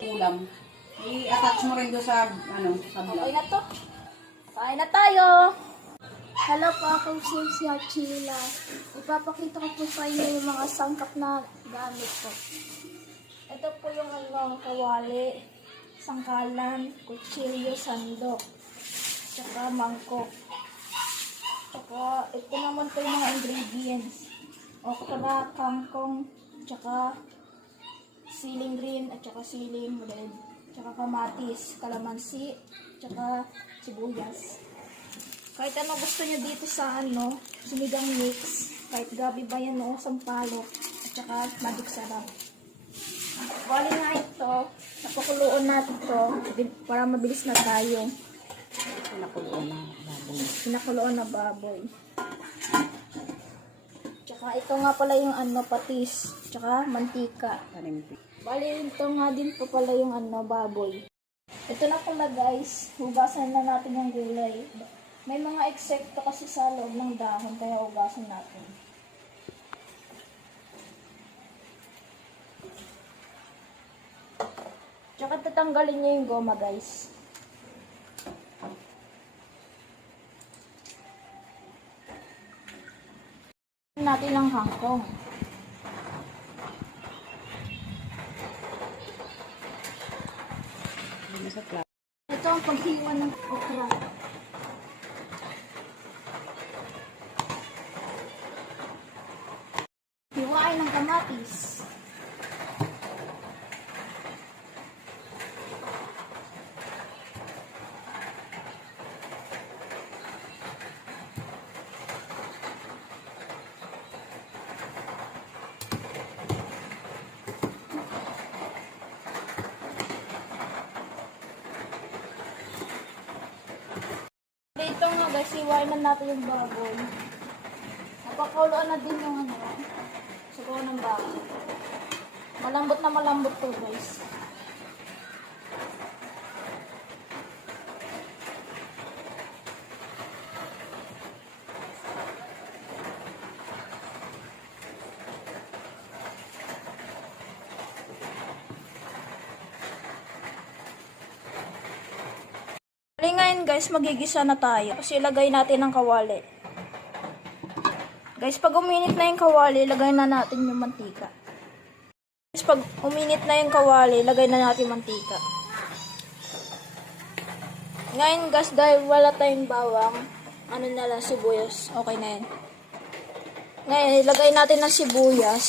ulam. I-attach mo rin doon sa, sa vlog. Okay na to. Kain na tayo. Hello po, ako si Archila. Ipapakita ko po sa inyo yung mga sangkap na gamit po. Ito po yung kawali, sangkalan, kutsilyo, sandok, tsaka mangkok. Tsaka ito naman po yung mga ingredients. Okra, kangkong, tsaka siling green, at tsaka siling red, tsaka kamatis, kalamansi, tsaka sibuyas. Kahit ano gusto nyo dito sa sinigang mix, kahit gabi ba yan o sampalok, at tsaka magic sarap. Bali nga ito, napakuluan natin to para mabilis na tayo. Pinakuluan na baboy. Tsaka ito nga pala yung patis, tsaka mantika. Bali ito nga din po pala yung baboy. Ito na pala guys, hugasan na natin yung gulay. May mga eksekto kasi sa loob ng dahon, kaya hugasan natin. Tsaka tatanggalin niya yung goma guys. Natin ang hangkong. Ito ang paghiwa ng okra. Hiwain ng kamatis. Ito nga guys, hiwain na natin yung baboy. Napakuluan na din yung suko ng baboy. Malambot na malambot to guys. Ngayon guys, magigisa na tayo kasi ilagay natin ang kawali. Guys, pag uminit na yung kawali, lagay na natin yung mantika. Guys, pag uminit na yung kawali, lagay na natin mantika. Ngayon guys, dahil wala tayong bawang, na lang, sibuyas. Okay na yan. Ngayon, ilagay natin ang sibuyas.